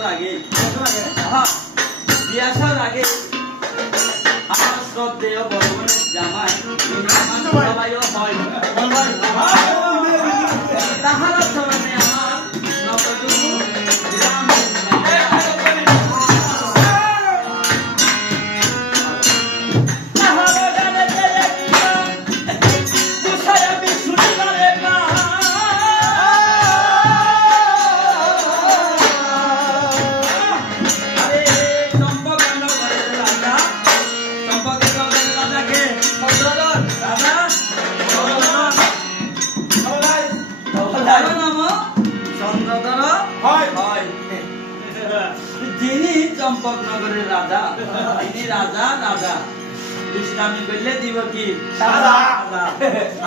আসার আগে আসার আগে আমার শ্রদ্ধেয় বড় বোনের জামাই সবাইও হয় তাহারা চরণে আমার নতটুকু যিনি চম্পকনগরের রাজা তিনি রাজা রাজা ইসলামী বললে দিব কি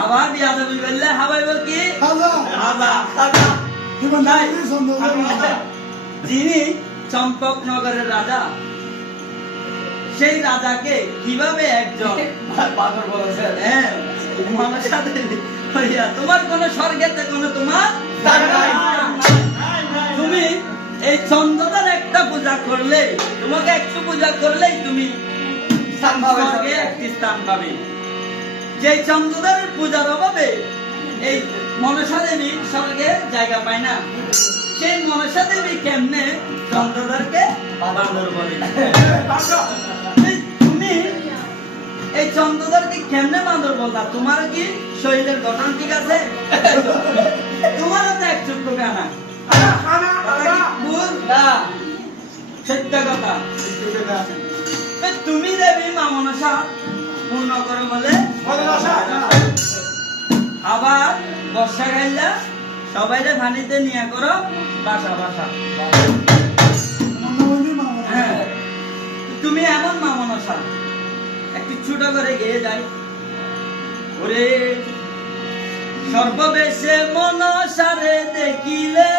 আবার বিয়াদবি বললে হাবাইব কি যিনি চম্পকনগরের রাজা সেই রাজাকে কিভাবে একজন তোমার কোন স্বর্গেতে কোন তোমার তুমি এই চন্দ্রটার একটা পূজা করলে তোমাকে একটু পূজা করলেই তুমি স্বর্গে একটি স্থান পাবে। যে চন্দ্রটার পূজার অভাবে এই মনসা দেবী স্বর্গে জায়গা পায় না, সেই মনসা দেবী কেমনে চন্দ্রটাকে বান্দর বলে? তুমি এই চন্দ্রটাকে কেমনে বান্দর বলতা? তোমার কি শরীরের গঠন ঠিক আছে? তোমারও তো এক চুক্ত কানা সত্য কথা। তুমি দেবী মা মনসা পূর্ণ করো বলে আবার বর্ষা গাইলা সবাই পানিতে নিয়ে করো বাসা বাসা। হ্যাঁ, তুমি এমন মা মনসা একটু ছোট করে গিয়ে যাই ওরে সর্ববেশে মনসারে দেখিলে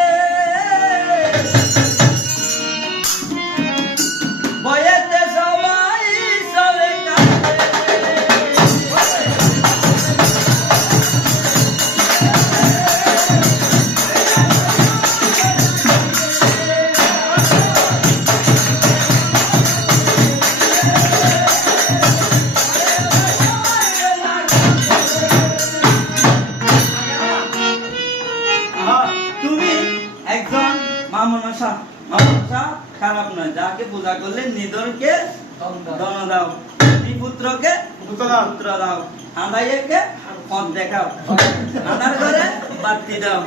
বয়েতে সবাই চলে খারাপ নয়, যাকে পূজা করলে নিদরকে দন দাও, পুত্রকে পুত্র দাও, আন্দাইকে পথ দেখাও, আন্দার করে বাতি দাও,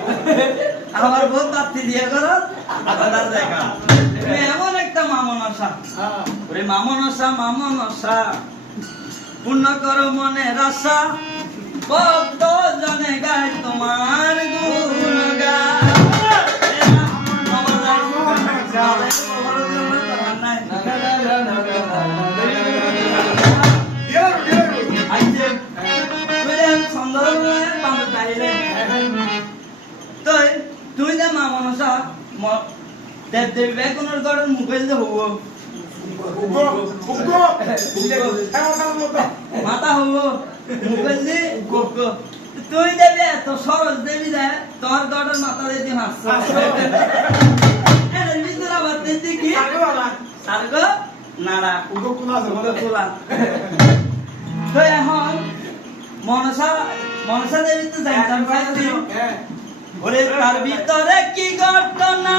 আমার বউ বাতি দিয়ে করো আন্দার দেখাও। তুমি এমন একটা মামনসা, ওরে মামনসা মামনসা পূর্ণ করো মনের আশা, ভক্ত জনে গায় তোমার গুণগান। তুই যে মা মনসা দেব দেবী বেগুনের গড়ের মোবাইল যে হবো মাথা হবো মোবাইল দি তুই দেবী এত সরল দেবী দে তোর গড়ের মাথা দিয়ে হাসছ ভিতরে আবার দেখি সার্গ নাড়া তোলা। তো এখন মনসা দেবী তো জানতাম ওরে তার ভিতরে কি ঘটনা